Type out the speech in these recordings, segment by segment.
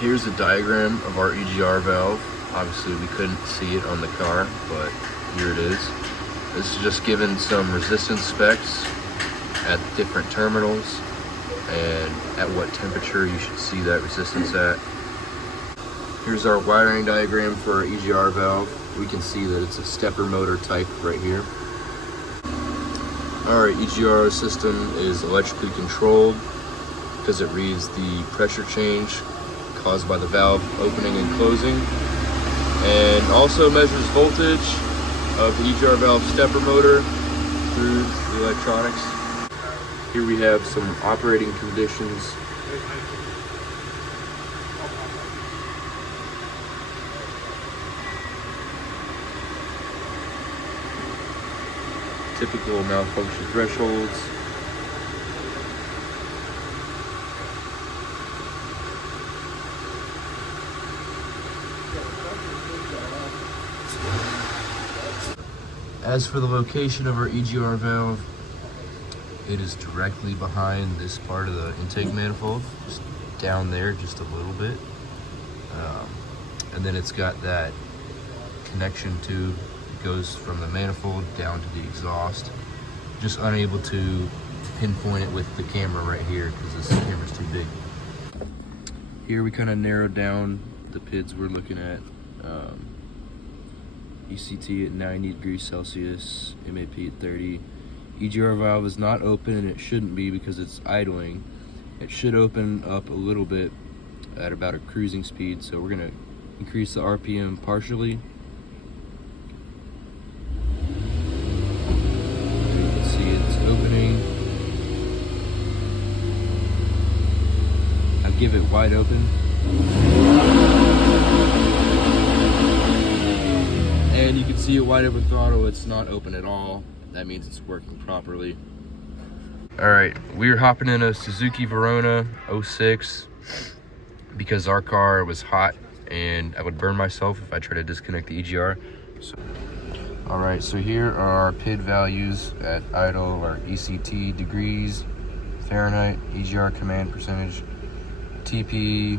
Here's a diagram of our EGR valve. Obviously we couldn't see it on the car, but here it is. This is just given some resistance specs at different terminals and at what temperature you should see that resistance at. Here's our wiring diagram for our EGR valve. We can see that it's a stepper motor type right here. Our EGR system is electrically controlled because it reads the pressure change caused by the valve opening and closing, and also measures voltage of the EGR valve stepper motor through the electronics. Here we have some operating conditions. Typical malfunction thresholds. As for the location of our EGR valve, it is directly behind this part of the intake manifold, just down there just a little bit. And then it's got that connection tube that goes from the manifold down to the exhaust. Just unable to pinpoint it with the camera right here because this camera's too big. Here we kind of narrowed down the PIDs we're looking at. ECT at 90 degrees Celsius, MAP at 30. EGR valve is not open, and it shouldn't be because it's idling. It should open up a little bit at about a cruising speed, so we're gonna increase the RPM partially. You can see it's opening. I'll give it wide open. And you can see it wide open throttle, it's not open at all. That means it's working properly. All right, we're hopping in a Suzuki Verona 06 because our car was hot and I would burn myself if I tried to disconnect the EGR. All right, so here are our PID values at idle, our ECT degrees, Fahrenheit, EGR command percentage, TP.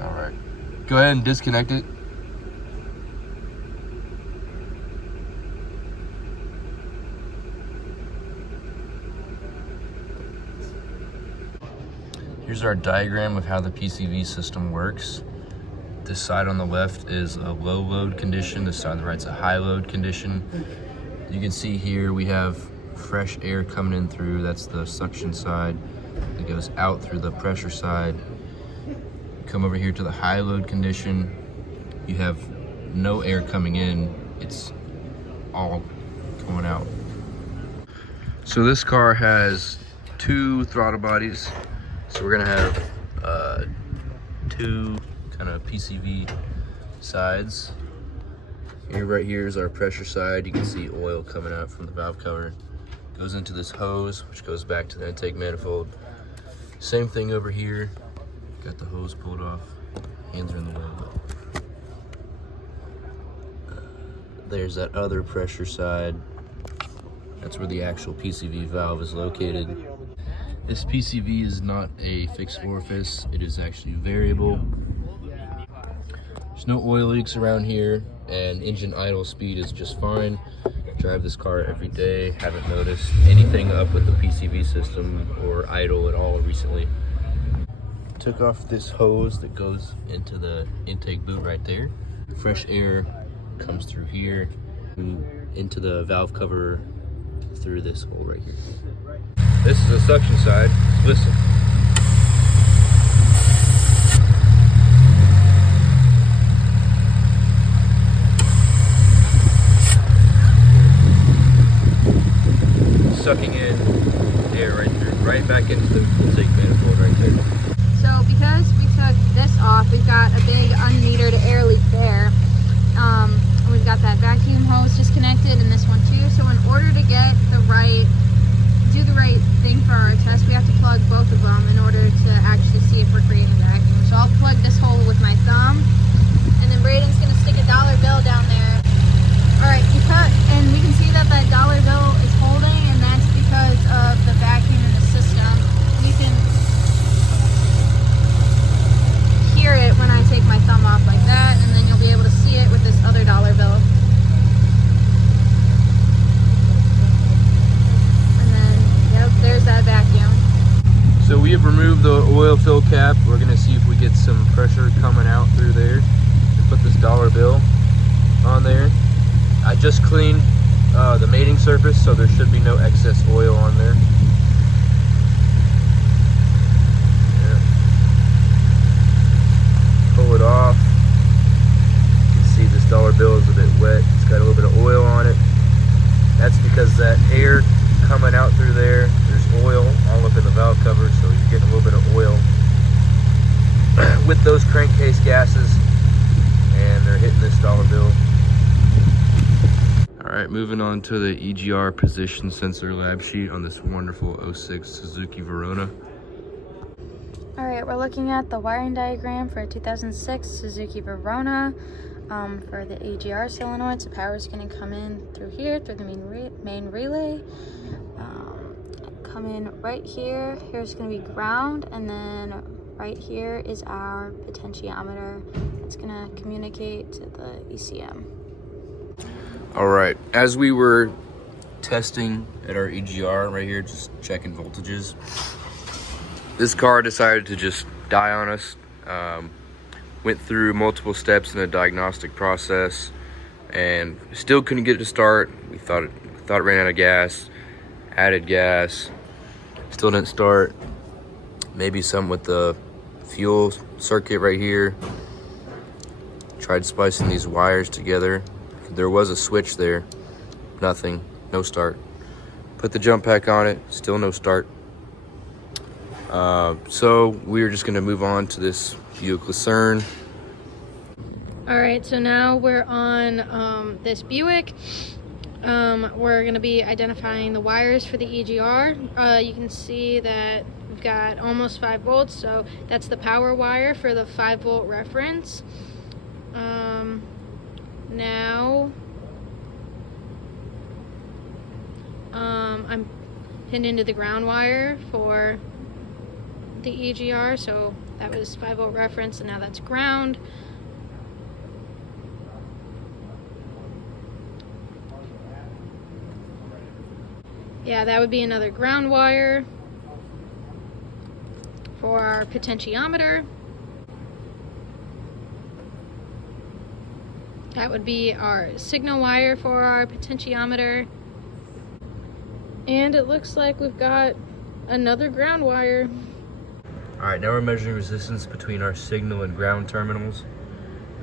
All right, go ahead and disconnect it. Here's our diagram of how the PCV system works. This side on the left is a low load condition. This side on the right is a high load condition. You can see here we have fresh air coming in through. That's the suction side. It goes out through the pressure side. Come over here to the high load condition. You have no air coming in. It's all going out. So this car has two throttle bodies. So we're gonna have two kind of PCV sides. Here, right here is our pressure side. You can see oil coming out from the valve cover. Goes into this hose, which goes back to the intake manifold. Same thing over here. Got the hose pulled off. Hands are in the way. There's that other pressure side. That's where the actual PCV valve is located. This PCV is not a fixed orifice, it is actually variable. There's no oil leaks around here, and engine idle speed is just fine. Drive this car every day, haven't noticed anything up with the PCV system or idle at all recently. Took off this hose that goes into the intake boot right there. Fresh air comes through here, into the valve cover through this hole right here. This is the suction side. Listen. Sucking in air right through, right back into the intake manifold right there. So because we took this off, we've got a big unmetered air leak there. We've got that vacuum hose disconnected and this one too. So in order to get do the right thing for our test, we have to plug both of them in order to actually see if we're creating vacuum. So I'll plug this hole with my thumb, and then Braden's gonna stick a dollar bill down there. All right, and we can see that that dollar bill is holding, and that's because of the vacuum in the system. We can So we have removed the oil fill cap. We're gonna see if we get some pressure coming out through there. And put this dollar bill on there. I just cleaned the mating surface, so there should be no excess oil on there. Yeah. Pull it off. You can see this dollar bill is a bit wet. It's got a little bit of oil on it. That's because that air coming out through there, there's oil all up in the valve cover, so you're getting a little bit of oil with those crankcase gases, and they're hitting this dollar bill. All right, moving on to the EGR position sensor lab sheet on this wonderful 06 Suzuki Verona. All right, we're looking at the wiring diagram for a 2006 Suzuki Verona. For the EGR solenoids, the power is going to come in through here, through the main relay. Come in right here. Here's going to be ground, and then right here is our potentiometer. It's going to communicate to the ECM. All right, as we were testing at our EGR right here, just checking voltages, this car decided to just die on us. Went through multiple steps in the diagnostic process and still couldn't get it to start. We thought it ran out of gas, added gas, still didn't start. Maybe some with the fuel circuit right here. Tried splicing these wires together. There was a switch there, nothing, no start. Put the jump pack on it, still no start. So we're just gonna move on to this Buick Lucerne. All right, so now we're on this Buick. We're going to be identifying the wires for the EGR. You can see that we've got almost 5 volts, so that's the power wire for the 5 volt reference. Now I'm pinned into the ground wire for the EGR, so that was 5 volt reference, and now that's ground. Yeah, that would be another ground wire for our potentiometer. That would be our signal wire for our potentiometer. And it looks like we've got another ground wire. All right, now we're measuring resistance between our signal and ground terminals.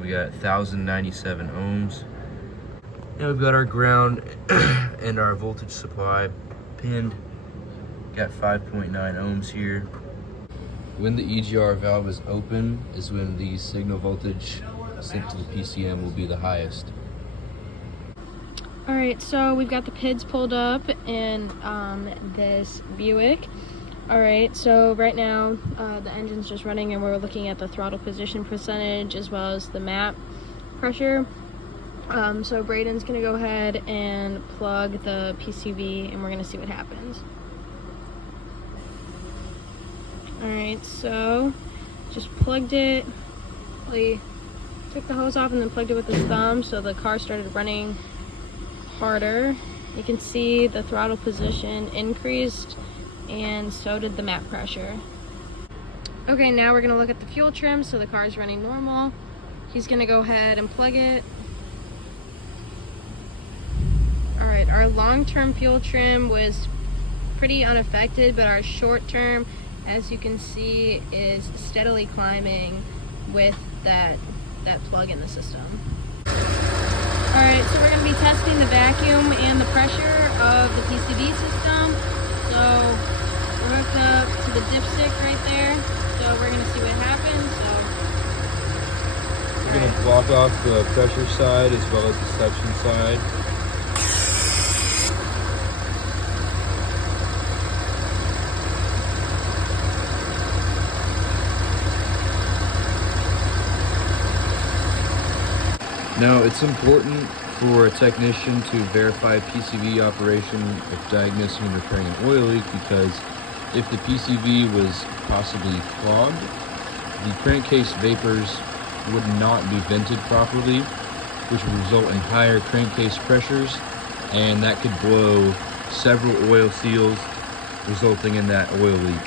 We got 1,097 ohms. Now we've got our ground and our voltage supply pinned. Got 5.9 ohms here. When the EGR valve is open is when the signal voltage sent to the PCM will be the highest. All right, so we've got the PIDs pulled up in this Buick. All right, so right now the engine's just running and we're looking at the throttle position percentage as well as the map pressure. So Braden's gonna go ahead and plug the PCV and we're gonna see what happens. All right, so just plugged it. We took the hose off and then plugged it with his thumb, so the car started running harder. You can see the throttle position increased and so did the map pressure. Okay, now we're gonna look at the fuel trim. So the car is running normal. He's gonna go ahead and plug it. All right, our long-term fuel trim was pretty unaffected, but our short-term, as you can see, is steadily climbing with that plug in the system. All right, so we're going to be testing the vacuum and the pressure of the PCV system. So we're hooked up to the dipstick right there. So we're going to see what happens. So we're going to block off the pressure side as well as the suction side. Now, it's important for a technician to verify PCV operation if diagnosing and repairing an oil leak, because if the PCV was possibly clogged, the crankcase vapors would not be vented properly, which would result in higher crankcase pressures, and that could blow several oil seals, resulting in that oil leak.